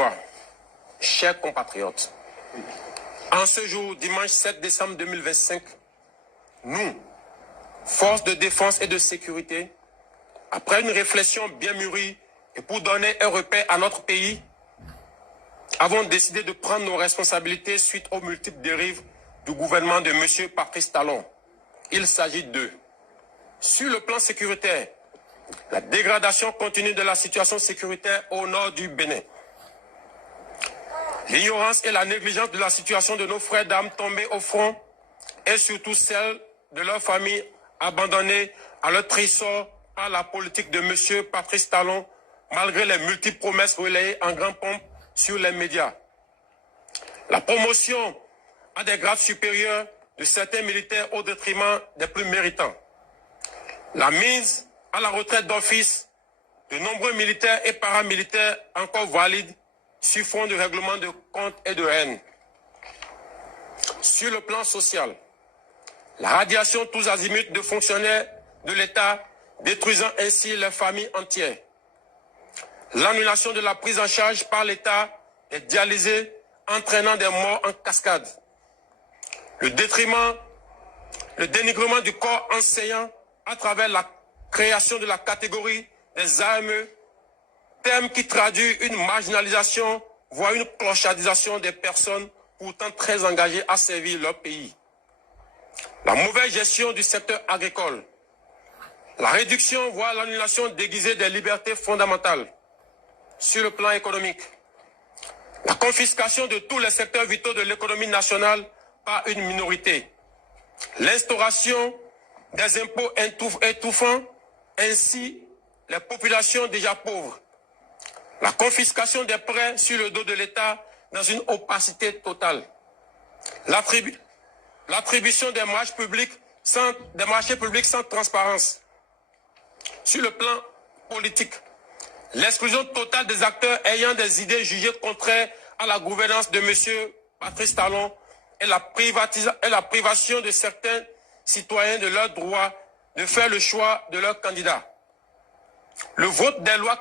Toi, chers compatriotes, en ce jour, dimanche 7 décembre 2025, nous, forces de défense et de sécurité, après une réflexion bien mûrie et pour donner un repère à notre pays, avons décidé de prendre nos responsabilités suite aux multiples dérives du gouvernement de M. Patrice Talon. Il s'agit de, sur le plan sécuritaire, la dégradation continue de la situation sécuritaire au nord du Bénin. L'ignorance et la négligence de la situation de nos frères d'armes tombés au front et surtout celle de leurs familles abandonnées à leur trésor par la politique de M. Patrice Talon, malgré les multiples promesses relayées en grande pompe sur les médias. La promotion à des grades supérieurs de certains militaires au détriment des plus méritants. La mise à la retraite d'office de nombreux militaires et paramilitaires encore valides sur fond de règlement de comptes et de haine. Sur le plan social, la radiation tous azimuts de fonctionnaires de l'État, détruisant ainsi les familles entières. L'annulation de la prise en charge par l'État des dialysés, entraînant des morts en cascade. Le dénigrement du corps enseignant à travers la création de la catégorie des AME, terme qui traduit une marginalisation, voire une clochardisation des personnes pourtant très engagées à servir leur pays. La mauvaise gestion du secteur agricole, la réduction, voire l'annulation déguisée des libertés fondamentales. Sur le plan économique, la confiscation de tous les secteurs vitaux de l'économie nationale par une minorité. L'instauration des impôts étouffant ainsi les populations déjà pauvres. La confiscation des prêts sur le dos de l'État dans une opacité totale. L'attribution des marchés publics sans transparence. Sur le plan politique, l'exclusion totale des acteurs ayant des idées jugées contraires à la gouvernance de M. Patrice Talon et la privation de certains citoyens de leur droit de faire le choix de leur candidat. Le vote des lois